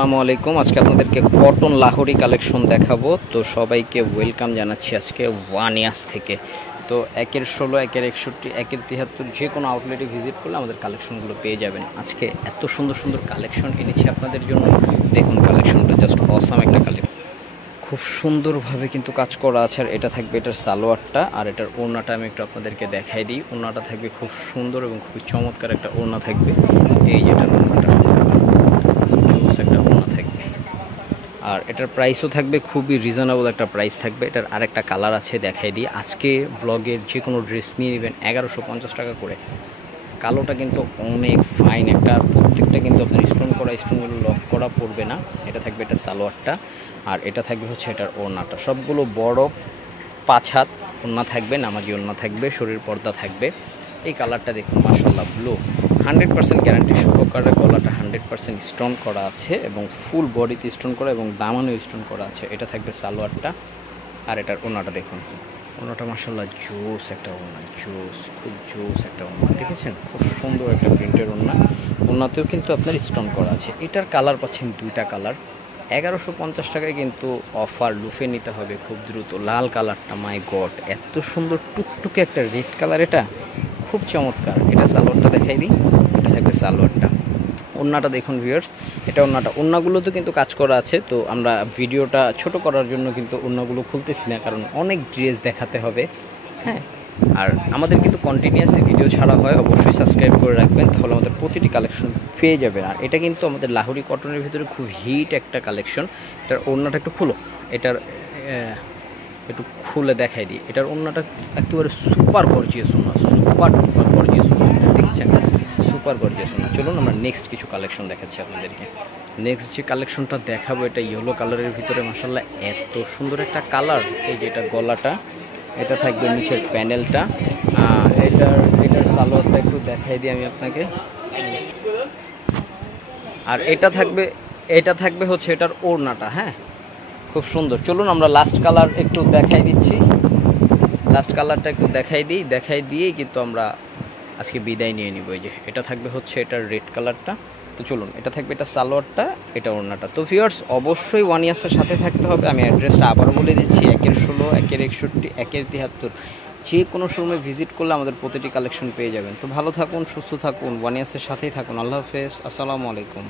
আসসালামু আলাইকুম। আজকে আপনাদেরকে কটন লাহোরি কালেকশন দেখাবো। তো সবাইকে ওয়েলকাম জানাচ্ছি আজকে ওয়ানিয়াস থেকে। তো 1-16, 1-61, 1-73 যে কোনো আউটলেটে ভিজিট করলে আমাদের কালেকশনগুলো পেয়ে যাবেন। আজকে এত সুন্দর সুন্দর কালেকশন এনেছি আপনাদের জন্য। দেখুন কালেকশনটা জাস্ট অসাম একটা কালেকশন, খুব সুন্দরভাবে কিন্তু কাজ করা আছে। আর এটা থাকবে এটার সালোয়ারটা, আর এটার ওড়নাটা আমি একটু আপনাদেরকে দেখাই দিই। ওড়নাটা থাকবে খুব সুন্দর এবং খুবই চমৎকার একটা ওড়না থাকবে। এই যেটার ওড়নাটা একটা ওড়না থাকবে, আর এটার প্রাইসও থাকবে খুবই রিজনেবল একটা প্রাইস থাকবে। এটার আরেকটা কালার আছে, দেখাই দিই। আজকে ব্লগের যে কোনো ড্রেস নিয়ে নেবেন 1150 টাকা করে। কালোটা কিন্তু অনেক ফাইন একটা, প্রত্যেকটা কিন্তু আপনার স্টোনগুলো লক করা পড়বে না। এটা থাকবে এটা সালোয়ারটা, আর এটা থাকবে হচ্ছে এটার ওড়নাটা। সবগুলো বড় 5 হাত ওড়না থাকবে, নামাজি ওড়না থাকবে, শরীর পর্দা থাকবে। এই কালারটা দেখুন মাশাআল্লাহ, ব্লু 100% গ্যারান্টি সহকারে। গলাটা 100% স্টোন করা আছে এবং ফুল বডিতে স্টোন করা এবং দামানেও স্টোন করা আছে। এটা থাকবে সালোয়ারটা, আর এটার ওড়নাটা দেখুন। ওড়নাটা মাশাআল্লাহ জোস একটা ওড়না, খুব জোস একটা ওড়না। দেখেছেন খুব সুন্দর একটা প্রিন্টের ওড়না। ওড়নাতেও কিন্তু আপনার স্টোন করা আছে। এটার কালার পাচ্ছেন দুইটা কালার। 1150 টাকায় কিন্তু অফার লুফে নিতে হবে খুব দ্রুত। লাল কালারটা, মাই গড এত সুন্দর টুকটুকে একটা রেড কালার, এটা খুব চমৎকার। এটা সালোয়ারটা দেখাই দিই, এটা থাকবে সালোয়ারটা। ওড়নাটা দেখুন ভিউয়ার্স, এটা ওড়নাগুলোতে কিন্তু কাজ করা আছে। তো আমরা ভিডিওটা ছোট করার জন্য কিন্তু ওড়নাগুলো খুলতেছি না, কারণ অনেক ড্রেস দেখাতে হবে। হ্যাঁ, আর আমাদের কিন্তু কন্টিনিউয়াসলি ভিডিও ছাড়া হয়। অবশ্যই সাবস্ক্রাইব করে রাখবেন, তাহলে আমাদের প্রতিটি কালেকশন পেয়ে যাবেন। আর এটা কিন্তু আমাদের লাহোরি কটনের ভিতরে খুব হিট একটা কালেকশন। এটার ওড়নাটা একটু খুলো, এটার একটু খুলে দেখাই দিই। এটার ওড়নাটা একেবারে সুপার গর্জিয়াস ওড়না, সুপার গর্জিয়াস ওড়না। দেখেছেন সুপার গর্জিয়াস ওড়না। চলুন আমরা নেক্সট কিছু কালেকশন দেখাচ্ছি আপনাদেরকে। নেক্সট যে কালেকশনটা দেখাবো এটা ইয়েলো কালারের ভিতরে। মাশাআল্লাহ এত সুন্দর একটা কালার। এই যে এটা গলাটা, এটা থাকবে নিচের প্যানেলটা, এটার সালোয়ারটা একটু দেখাই দিই আমি আপনাকে। আর এটা থাকবে হচ্ছে এটার ওড়নাটা। হ্যাঁ, খুব সুন্দর। চলুন আমরা লাস্ট কালার একটু দেখাই দিচ্ছি। লাস্ট কালারটা একটু দেখাই দিয়েই কিন্তু আমরা আজকে বিদায় নিয়ে নিব। এই যে এটা থাকবে হচ্ছে এটার রেড কালারটা। তো চলুন, এটা থাকবে এটা সালোয়ারটা, এটা ওড়নাটা। তো ভিউয়ার্স অবশ্যই ওয়ানিয়াসের সাথে থাকতে হবে। আমি অ্যাড্রেসটা আবার বলে দিচ্ছি, 1-16, 1-61, 1-73 যে কোনো শোরুমে ভিজিট করলে আমাদের প্রতিটি কালেকশন পেয়ে যাবেন। তো ভালো থাকুন, সুস্থ থাকুন, ওয়ানিয়াসের সাথেই থাকুন। আল্লাহ হাফেজ, আসসালামু আলাইকুম।